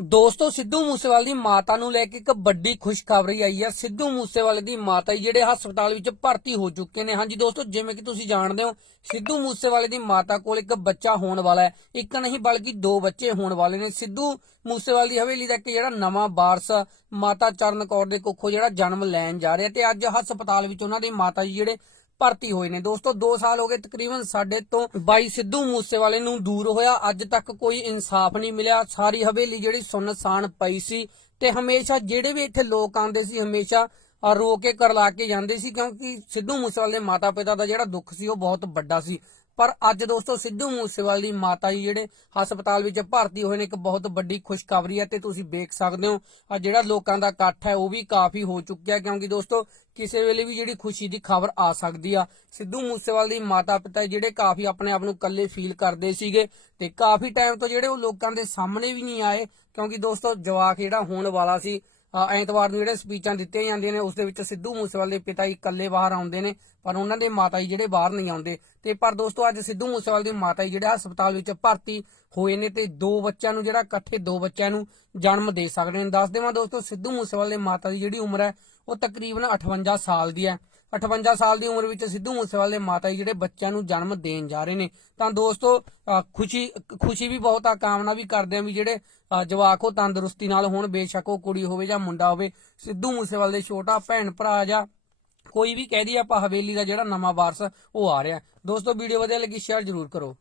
ਦੋਸਤੋ, ਸਿੱਧੂ ਮੂਸੇਵਾਲੇ ਦੀ ਮਾਤਾ ਨੂੰ ਲੈ ਕੇ ਇੱਕ ਵੱਡੀ ਖੁਸ਼ਖਬਰੀ ਆਈ ਹੈ ਸਿੱਧੂ ਮੂਸੇਵਾਲੇ ਦੀ ਮਾਤਾ ਜਿਹੜੇ ਹਸਪਤਾਲ ਵਿੱਚ ਭਰਤੀ ਹੋ ਚੁੱਕੇ ਨੇ। ਹਾਂਜੀ ਦੋਸਤੋ, ਜਿਵੇਂ ਕਿ ਤੁਸੀਂ ਜਾਣਦੇ ਹੋ, ਸਿੱਧੂ ਮੂਸੇਵਾਲੇ ਦੀ ਮਾਤਾ ਕੋਲ ਇੱਕ ਬੱਚਾ ਹੋਣ ਵਾਲਾ ਹੈ। ਇੱਕ ਨਹੀਂ, ਬਲਕਿ ਦੋ ਬੱਚੇ ਹੋਣ ਵਾਲੇ ਨੇ। ਸਿੱਧੂ ਮੂਸੇਵਾਲੇ ਦੀ ਹਵੇਲੀ ਦਾ ਇੱਕ ਜਿਹੜਾ ਨਵਾਂ ਵਾਰਸ ਮਾਤਾ ਚਰਨ ਕੌਰ ਦੇ ਕੁੱਖੋਂ ਜਿਹੜਾ ਜਨਮ ਲੈਣ ਜਾ ਰਿਹਾ ਤੇ ਅੱਜ ਹਸਪਤਾਲ ਵਿੱਚ ਉਹਨਾਂ ਦੀ ਮਾਤਾ ਜੀ ਜਿਹੜੇ ਭਰਤੀ ਹੋਏ ਨੇ। ਦੋਸਤੋ 2 ਸਾਲ ਹੋ ਗਏ ਤਕਰੀਬਨ ਸਾਡੇ ਤੋਂ ਬਾਈ ਸਿੱਧੂ ਮੂਸੇਵਾਲੇ ਨੂੰ ਦੂਰ ਹੋਇਆ। ਅੱਜ ਤੱਕ ਕੋਈ ਇਨਸਾਫ ਨਹੀਂ ਮਿਲਿਆ। ਸਾਰੀ ਹਵੇਲੀ ਜਿਹੜੀ ਸੁੰਨਸਾਨ ਪਈ ਸੀ ਤੇ ਹਮੇਸ਼ਾ ਜਿਹੜੇ ਵੀ ਇੱਥੇ ਲੋਕ ਆਉਂਦੇ ਸੀ, ਹਮੇਸ਼ਾ ਰੋ ਕੇ ਕਰਲਾ ਕੇ ਜਾਂਦੇ ਸੀ ਕਿਉਂਕਿ ਸਿੱਧੂ ਮੂਸੇਵਾਲੇ ਦੇ ਮਾਤਾ ਪਿਤਾ ਦਾ ਜਿਹੜਾ ਦੁੱਖ ਸੀ, ਉਹ ਬਹੁਤ ਵੱਡਾ ਸੀ। ਪਰ ਅੱਜ ਦੋਸਤੋ ਸਿੱਧੂ ਮੂਸੇਵਾਲੇ ਦੀ ਮਾਤਾ ਜੀ ਜਿਹੜੇ ਹਸਪਤਾਲ ਵਿੱਚ ਭਰਤੀ ਹੋਏ ਨੇ, ਇੱਕ ਬਹੁਤ ਵੱਡੀ ਖੁਸ਼ਖਬਰੀ ਹੈ ਤੇ ਤੁਸੀਂ ਵੇਖ ਸਕਦੇ ਹੋ। ਆ ਜਿਹੜਾ ਲੋਕਾਂ ਦਾ ਇਕੱਠ ਹੈ, ਉਹ ਵੀ ਕਾਫੀ ਹੋ ਚੁੱਕਿਆ ਕਿਉਂਕਿ ਦੋਸਤੋ ਕਿਸੇ ਵੇਲੇ ਵੀ ਜਿਹੜੀ ਖੁਸ਼ੀ ਦੀ ਖਬਰ ਆ ਸਕਦੀ ਆ। ਸਿੱਧੂ ਮੂਸੇਵਾਲੇ ਦੀ ਮਾਤਾ ਪਿਤਾ ਜਿਹੜੇ ਕਾਫੀ ਆਪਣੇ ਆਪ ਨੂੰ ਇਕੱਲੇ ਫੀਲ ਕਰਦੇ ਸੀਗੇ ਤੇ ਕਾਫੀ ਟਾਈਮ ਤੋਂ ਜਿਹੜੇ ਉਹ ਲੋਕਾਂ ਦੇ ਸਾਹਮਣੇ ਵੀ ਨਹੀਂ ਆਏ ਕਿਉਂਕਿ ਦੋਸਤੋ ਜਵਾਕ ਜਿਹੜਾ ਹੋਣ ਵਾਲਾ ਸੀ ਐਤਵਾਰ ਨੂੰ ਜਿਹੜੇ ਸਪੀਚਾਂ ਦਿੱਤੀਆਂ ਜਾਂਦੀਆਂ ਨੇ, ਉਸ ਦੇ ਵਿੱਚ ਸਿੱਧੂ ਮੂਸੇਵਾਲੇ ਦੇ ਪਿਤਾ ਜੀ ਇਕੱਲੇ ਬਾਹਰ ਆਉਂਦੇ ਨੇ, ਪਰ ਉਹਨਾਂ ਦੇ ਮਾਤਾ ਜੀ ਜਿਹੜੇ ਬਾਹਰ ਨਹੀਂ ਆਉਂਦੇ। ਤੇ ਪਰ ਦੋਸਤੋ, ਅੱਜ ਸਿੱਧੂ ਮੂਸੇਵਾਲੇ ਦੀ ਮਾਤਾ ਜੀ ਜਿਹੜੇ ਹਸਪਤਾਲ ਵਿੱਚ ਭਰਤੀ ਹੋਏ ਨੇ ਤੇ ਦੋ ਬੱਚਿਆਂ ਨੂੰ ਜਿਹੜਾ ਇਕੱਠੇ ਦੋ ਬੱਚਿਆਂ ਨੂੰ ਜਨਮ ਦੇ ਸਕਦੇ ਨੇ। ਦੱਸ ਦੇਵਾਂ ਦੋਸਤੋ, ਸਿੱਧੂ ਮੂਸੇਵਾਲੇ ਦੀ ਮਾਤਾ ਦੀ ਜਿਹੜੀ ਉਮਰ ਹੈ, ਉਹ ਤਕਰੀਬਨ 58 ਸਾਲ ਦੀ ਹੈ। 58 ਸਾਲ ਦੀ ਉਮਰ ਵਿੱਚ ਸਿੱਧੂ ਮੂਸੇਵਾਲੇ ਦੇ ਮਾਤਾ ਜੀ ਜਿਹੜੇ ਬੱਚਿਆਂ ਨੂੰ ਜਨਮ ਦੇਣ ਜਾ ਰਹੇ ਨੇ। ਤਾਂ ਦੋਸਤੋ ਖੁਸ਼ੀ ਖੁਸ਼ੀ ਵੀ ਬਹੁਤ ਆ, ਕਾਮਨਾ ਵੀ ਕਰਦੇ ਆ ਵੀ ਜਿਹੜੇ ਜਵਾਕ ਉਹ ਤੰਦਰੁਸਤੀ ਨਾਲ ਹੋਣ, ਬੇਸ਼ੱਕ ਉਹ ਕੁੜੀ ਹੋਵੇ ਜਾਂ ਮੁੰਡਾ ਹੋਵੇ, ਸਿੱਧੂ ਮੂਸੇਵਾਲੇ ਦੇ ਛੋਟਾ ਭੈਣ ਭਰਾ ਜਾਂ ਕੋਈ ਵੀ ਕਹਿ ਦਈਏ ਆਪਾਂ ਹਵੇਲੀ ਦਾ ਜਿਹੜਾ ਨਵਾਂ ਵਾਰਸ ਉਹ ਆ ਰਿਹਾ। ਦੋਸਤੋ, ਵੀਡੀਓ ਵਧੀਆ ਲੱਗੀ, ਸ਼ੇਅਰ ਜ਼ਰੂਰ ਕਰੋ।